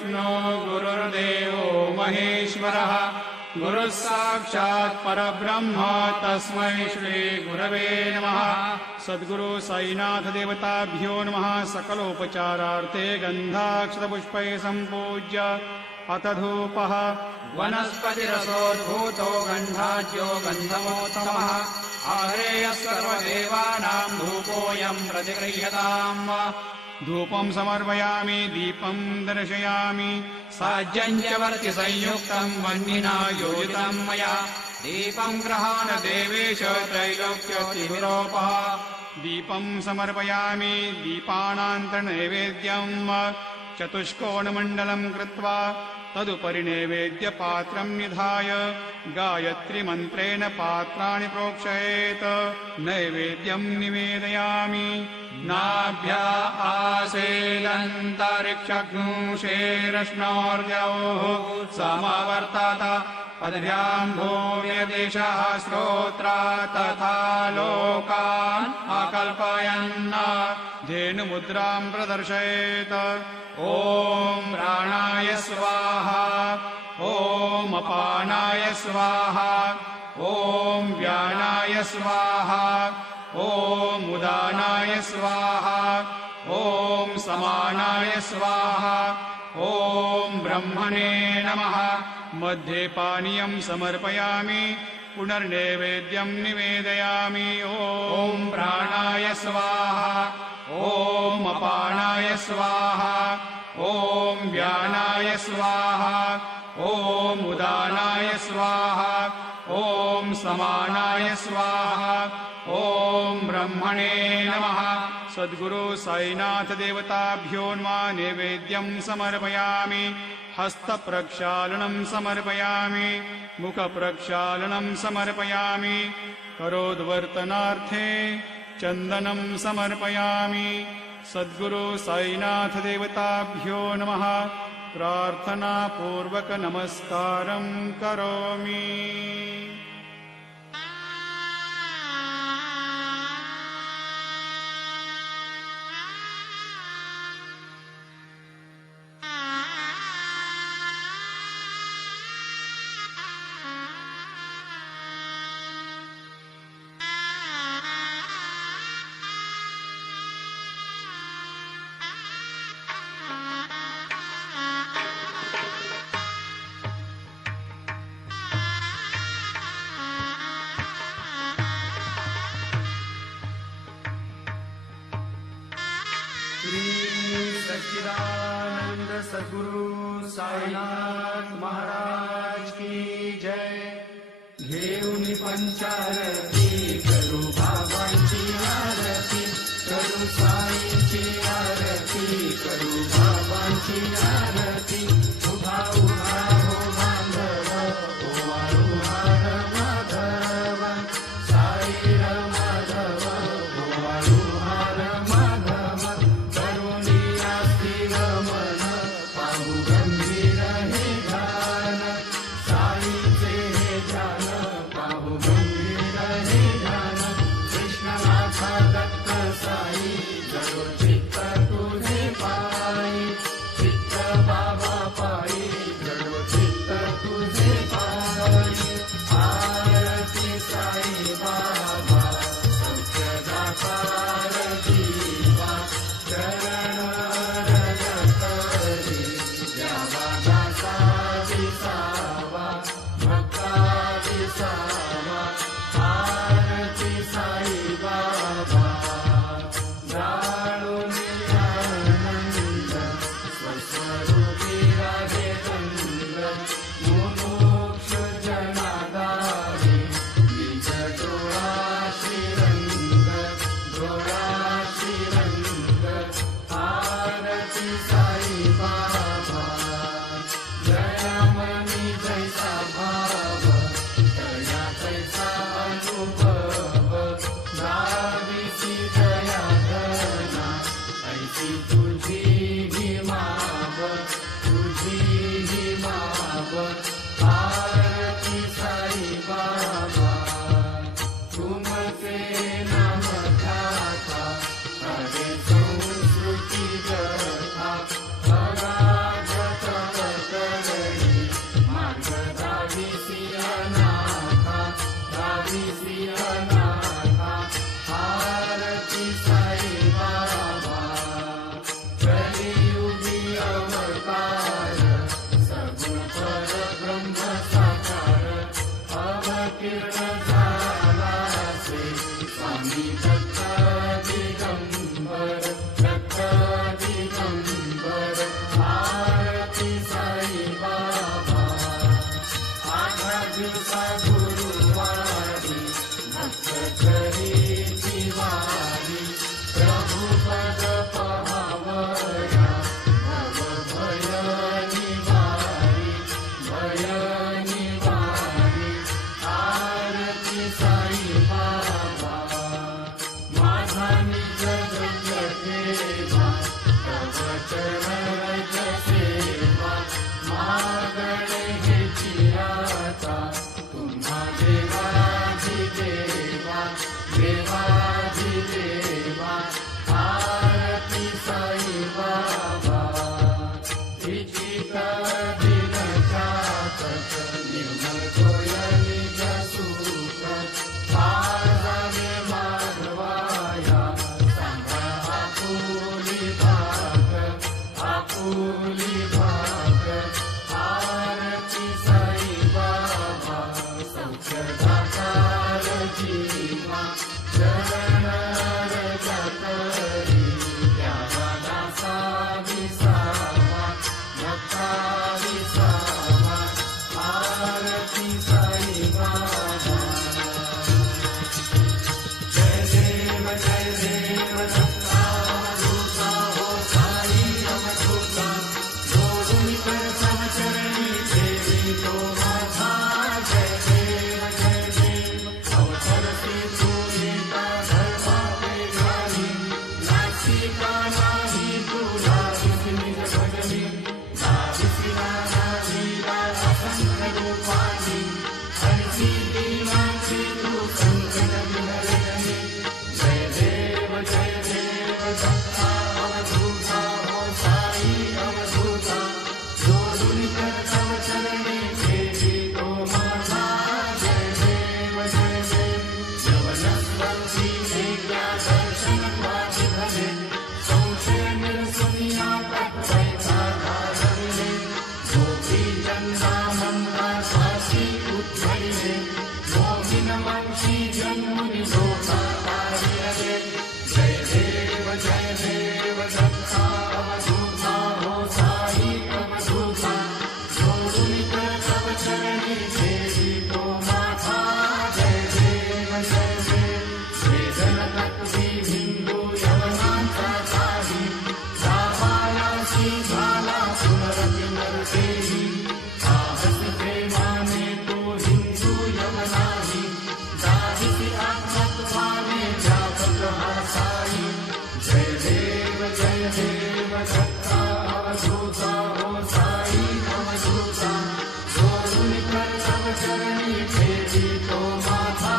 गुरुर्विष्णु गुरुर्देवो महेश्वरः गुरुः साक्षात् परब्रह्म तस्मै श्री गुरवे नमः। सद्गुरु साईनाथ देवताभ्यो नमः। सकलोपचारार्थे गन्धाक्षतपुष्पैः सम्पूज्य अथ धूपः वनस्पतिरसोद्भूतो गन्धाढ्यो गन्धमोत्तमः आह्रेयः सर्वदेवानां धूपोऽयं प्रतिगृह्यताम्। धूपं समर्पयामि दीपं दर्शयामि साज्यं च वर्ति संयुक्तं वह्निना योजितं मया दीपं गृहाण देवेश त्रैलोक्यतिविरोपः। दीपं समर्पयामि दीपानान्तर्नैवेद्यम् चतुष्कोणमण्डलं कृत्वा तदुपरि नैवेद्यपात्रं निधाय गायत्रीमन्त्रेण पात्राणि प्रोक्षयेत्। नैवेद्यं निवेदयामि। नाभ्या आसेदन्तरिक्षग्नुषेरश्नोर्जयोः समवर्तत पद्भ्यां भूम्यदेशः श्रोत्रा तथा लोकान् अकल्पयन् धेनुमुद्रां प्रदर्शयेत्। ॐ प्राणाय स्वाहा ॐ अपानाय स्वाहा ॐ व्यानाय स्वाहा ॐ उदानाय स्वाहा ॐ समानाय स्वाहा ॐ ब्रह्मणे नमः। मध्ये पानीयं समर्पयामि पुनर्नैवेद्यं निवेदयामि। ॐ प्राणाय स्वाहा ॐ अपानाय स्वाहा ॐ व्यानाय स्वाहा ॐ उदानाय स्वाहा ॐ समानाय स्वाहा ॐ ब्रह्मणे नमः। सद्गुरु साईनाथ देवताभ्यो नमः। नैवेद्यं समर्पयामि। हस्तप्रक्षालनं समर्पयामि मुखप्रक्षालनं समर्पयामि करोद्वर्तनार्थे चन्दनं समर्पयामि। सद्गुरु साईनाथ देवताभ्यो नमः। प्रार्थनापूर्वक नमस्कारं करोमि। श्री सच्चिदानंद सद्गुरु साईनाथ महाराज की जय। घेऊन पंचारती करू बाबांची आरती करू साईंची आरती करू बाबांची आरती। उभा उभा हो बांधव ओवाळू हार माधव साई माधव ओवाळू हार माधव। करुणिया स्थिर मन पाहू गंभीर हे ध्यान साईचे हे ध्यान पाहू गंभीर हे ध्यान। कृष्णनाथा दत्त साई जडो चित्त तुझे पायी चित्त बाबा पायी जडो चित्त तुझे पायी। आरती साई बाबा सत्य दातार जीवा चरण रजत रे द्यावा दासा विसावा भक्ता विसावा। आरती साई बाबा जाळून आनंद स्वस्वरूपी राधे दंड मुमुक्ष जनादारी निज डोळा श्रीरंग डोळा श्रीरंग। आरती साई बाबा जयमनी जैसा भाव तया तैसा अनुभव धाविसी दया धना ऐसी तुझी ही माव तुझी ही माव। आरती साई बाबा तुमचे नाम ध्याता हरे संस्कृती जथा भगा आपुली भाकर आरती साई बाबा सौख्यदातार जीवा चरण रजतरी त्यागा दासा विसावा भक्ता विसावा आरती साई बाबा जय देव दत्ता अवधूता हो साई अवधूता जोडून कर तव चरणी देवी तो माझा जय देव अवतरती तू येता धर्माते गावी नासिका नाही तुला निज भजनी नाविसी नाना असंख्य रूपांनी हरसी दीनाची तू संकट विहरणी जय देव दत्ता अवधूता हो साई अवधूता जोडून कर तव चरणी देवी तो माझा जय देव यवनस्वती वेगळ्या दर्शन वाची भले संशय निरसुनिया तत्वैता धारविले गोपी चंदा मंदा स्वासी उद्धरिले मोहिन वंशी जन्मुनि लोका आर्यले जय देव दत्ता अवधूता हो साई अवधूता जोडून कर तव चरणी देवी तो माझा जय देव वेदन तत्वी हिंदू यवनांचा काही जावायासी झाला पुनरपि नरदेही साहसी प्रेमाने तो हिंदू यवनाही दाहिसी आत्मत्वाने व्यापक हा साई जय देव दत्ता अवधूता हो साई अवधूता जोडून कर तव चरणी देवी तो माझा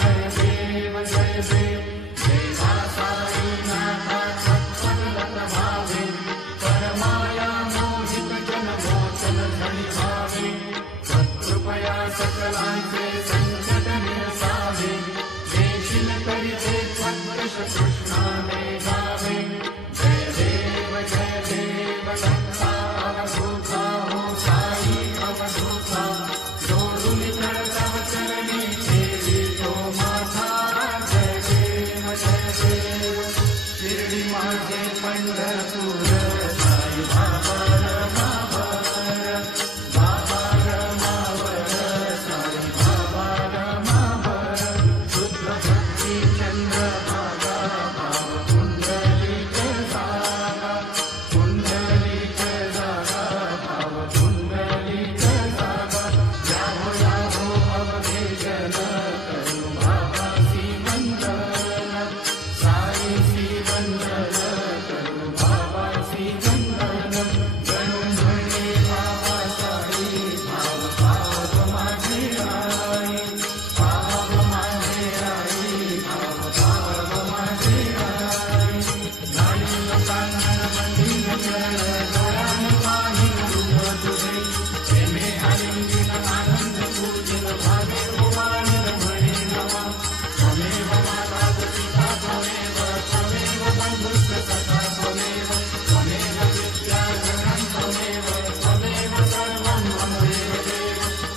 जय देव देवा साई नाथा सत्संगत भावे परमाया मोहित जन मोचन धनी भावे सत्कृपया सकलांचे संकट निरसावे देशील करिते सत्कृष कृष्णाने गावे जय देव दत्ता अवधूता हो साई अवधूता जोडून कर तव चरणी देवी तो माझा जय देव शिर्डी माझे पंढरपूर साई बाबा रमावर साई बाबा रमावर शुद्ध भक्ती चंद्र भागा भाव कुंडलिक जागा भाव कुंडलिक जागा याहो अवघेजन करू बाबासी वंदन साई सी वंदन करू बाबासी वंदन गणून म्हणे बाबा साई भाव माझे आई भाव माझे आई भाव माझे आई नाही लोकांना मंदिर चरण डोळ्याने पाहिन तुझ तुझे प्रेमे आलिंगिन आनंद पूजिन भावे भुवानिन म्हणे नवा त्वमेव माता पिता त्वमेव बंधुश्च सखा त्वमेव विद्या गणं त्वमेव सर्वं मम देव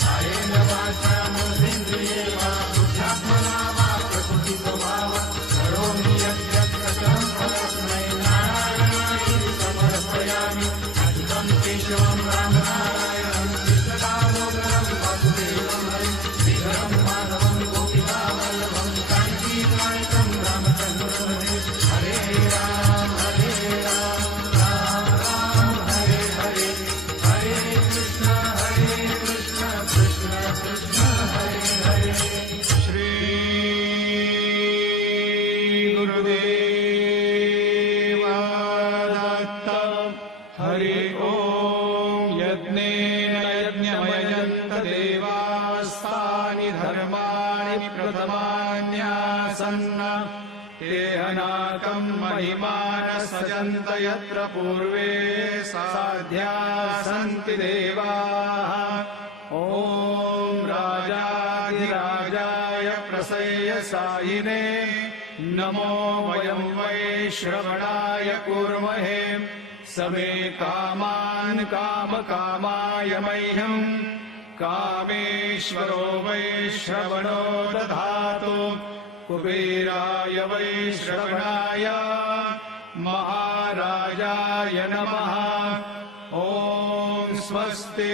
कायेन वाचा मनसेन्द्रिये वा बुद्ध्यात्मना वा प्रकृति स्वभावा करोमि यद्यत् सकलं परस्मै नारायणाय समर्पयामि अच्युतं केशवं रामनारायणं कृष्णदामोदरं वासुदेवं हरिं श्रीधरं माधवं गोपिकावल्लभं काञ्चीनायकं रामचन्द्रं हरे राम राम राम हरे हरे हरे कृष्ण कृष्ण कृष्ण हरे हरे श्री गुरुदेव दत्त हरि ओम यज्ञेन यज्ञमयजन्त देवास्तानि धर्माणि प्रथमान्यासन्न ते अनाकं महिमान सजन्त यत्र पूर्वे साध्या सन्ति देवाः ॐ राजाधिराजाय प्रसय्य सायिने नमो वयं वै श्रवणाय कुर्महे समे कामान् कामकामाय मह्यम् कामेश्वरो वैश्रवणो दधातु कुबेराय वैश्रवणाय महाराजाय नमः। ॐ स्वस्ति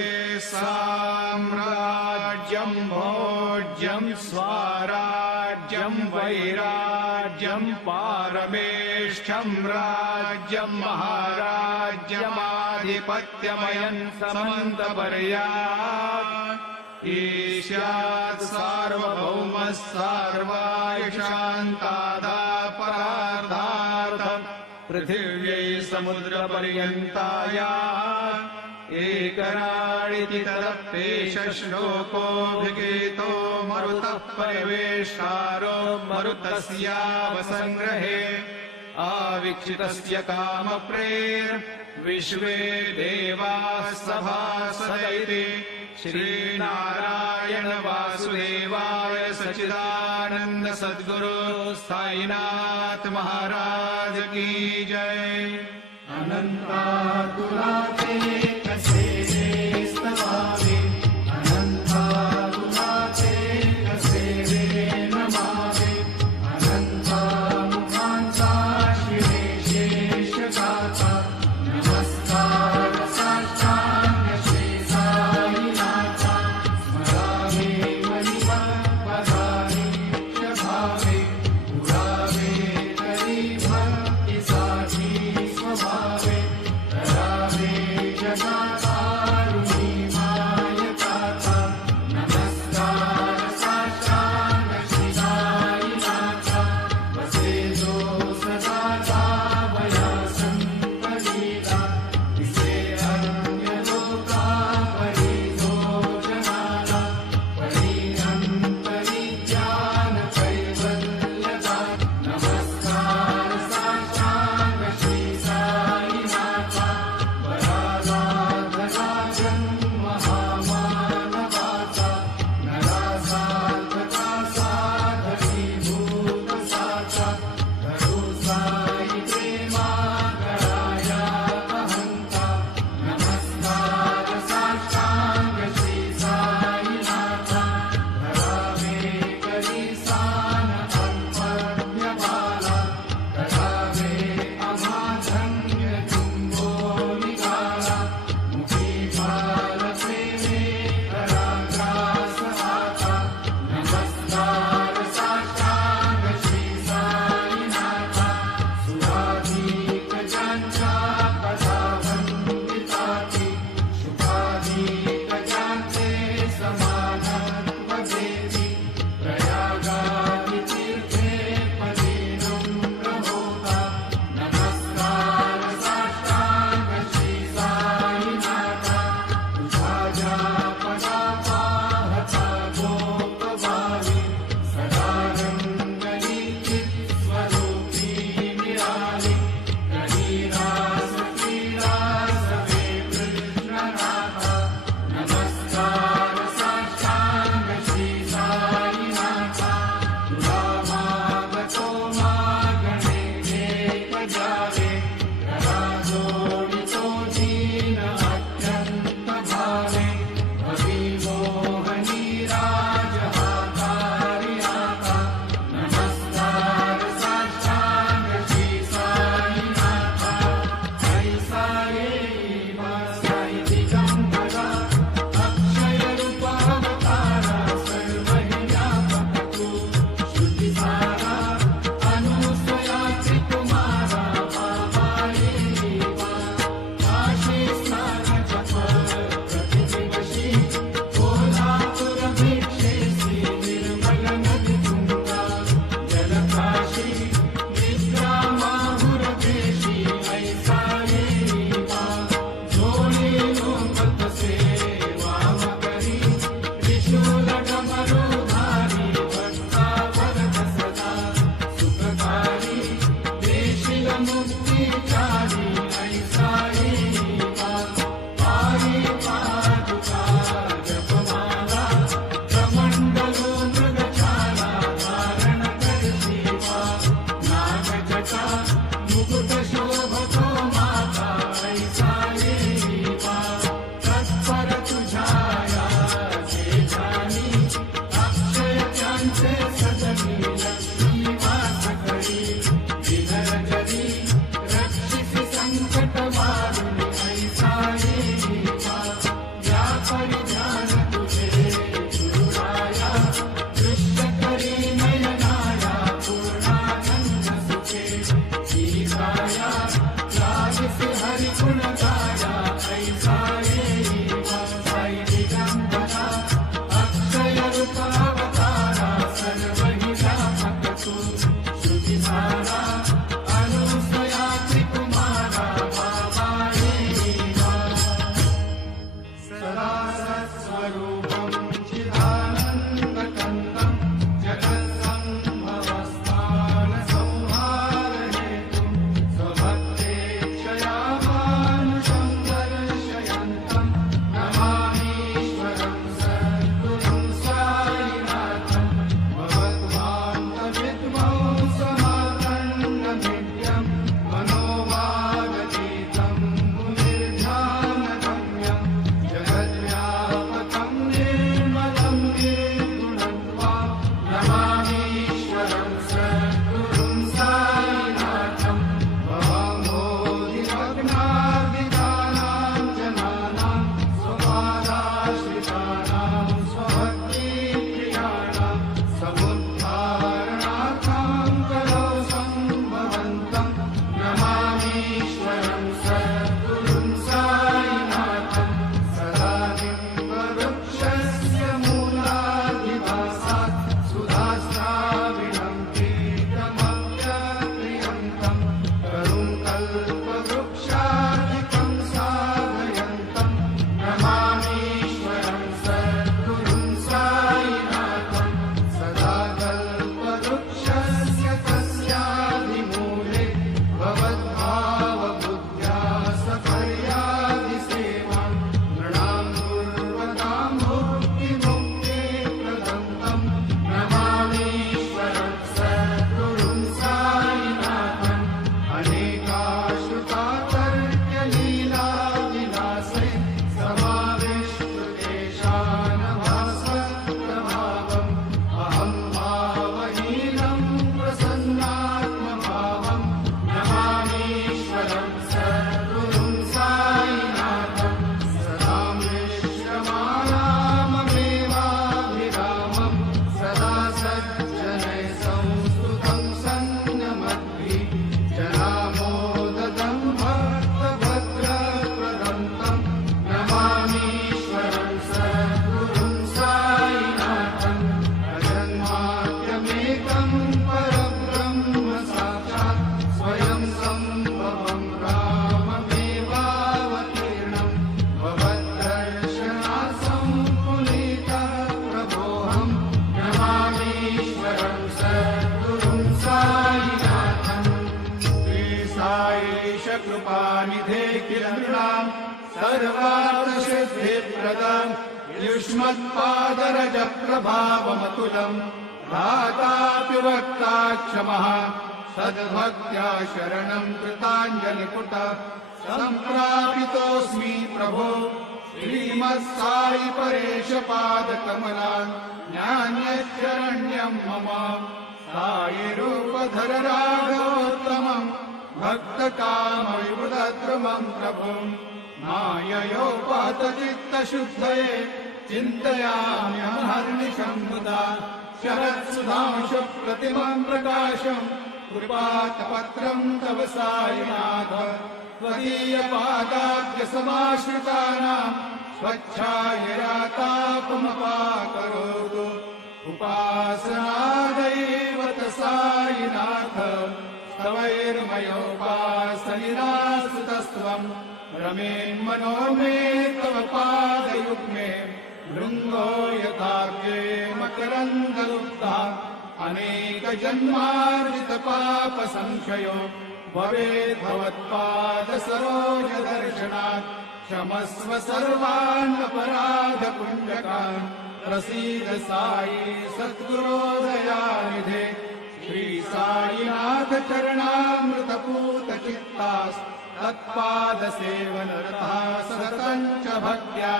साम्राज्यं भोज्यं स्वाराज्यं वैराज्यं पारमेष्ठ्यं राज्यं महाराज्यमाधिपत्यमयं समन्तपर्यात् ईस्यात् सार्वभौमः सर्वायुषान्तादापरार्धार्थम् पृथिव्यै समुद्रपर्यन्ताया एकराळिति तदप्येष श्लोकोऽभिगीतो मरुतः परिवेष्टारो मरुतस्यावसङ्ग्रहे आवीक्षितस्य कामप्रेर्विश्वे देवाः सभासदैति श्रीनारायण वासुदेवाय सच्चिदानन्द सद्गुरु साईनाथ महाराज की जय। अनन्तातुलाते कसे स्तवामि अनन्तातुलाते कसे नमामि अनन्तामुखान्ता शिवे शेषगाथा नमस्कार साष्टांग श्री साईनाथा स्मरामि मणिपदानि शभामि पुरावे करि भक्ति साधी स्वभावे करावे जगातारुणी मायकाता नमस्कार साष्टांग श्री साईनाथा वसे जो सदा भावया संपदीता दिसे अन्य लोका परिजो जनाला परिहंतरि ज्ञान कैवल्यता नमस्कार साष्टांग श्री साईनाथा वरादा नृणाम् सर्वार्थसिद्धिप्रदम् युष्मत्पादरजप्रभावमतुलम् भ्रातापि वक्ता क्षमः सद्भक्त्या शरणम् कृताञ्जलिपुट सम्प्रापितोऽस्मि प्रभो श्रीमत्साई परेशपादकमला ज्ञान्यशरण्यम् मम साई रूपधर राघवोत्तमम् भक्तकामविबुधद्रुमम् प्रभुम् माययोपातचित्तशुद्धये चिन्तयाम्यहर्निशम् मुदा शरत्सुधांशुप्रतिमम् प्रकाशम् कृपातपत्रम् तव साईनाथ त्वदीयपादाब्जसमाश्रितानाम् स्वच्छायया तापमपाकरोतु उपासनादैवत साईनाथ तवैर्मयोपासनिरासुतस्त्वम् रमेन्मनो मे तव पादयुग्मे भृङ्गो यथार्ये मकरन्दलुप्ता अनेकजन्मार्जितपापसंशयो भवेत् भवत्पादसरोजदर्शनात् क्षमस्व सर्वान्नपराधपुण्यकान् प्रसीद साई सद्गुरो दयानिधे श्री साईनाथ चरणामृतपूतचित्तास् तत्पादसेवनरता सततम् च भक्त्या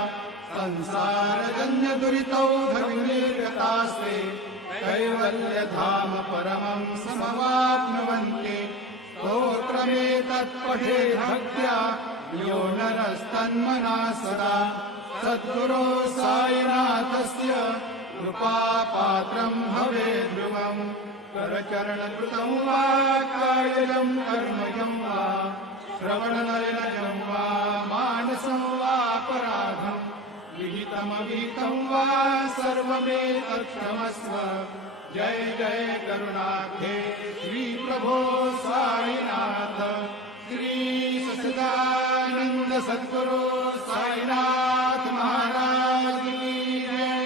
संसारजन्यदुरितौघविनिर्गतास्ते कैवल्यधाम परमम् समवाप्नुवन्ति स्तोत्रमेतत्पठे भक्त्या यो नरस्तन्मना सदा सद्गुरो साईनाथस्य कृपापात्रम् भवेत् ध्रुवम् करचरणकृतम् वा कायजम् कर्मजम् वा श्रवणनयनजम् वा मानसम् वापराधम् विहितमविहितम् वा सर्वमेतत्क्षमस्व जय जय करुणाब्धे श्री प्रभो साईनाथ श्री सच्चिदानंद सद्गुरु साईनाथ महाराज की जय।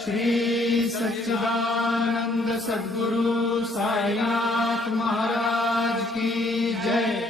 श्री सच्चिदानंद सद्गुरु साईनाथ महाराज की जय।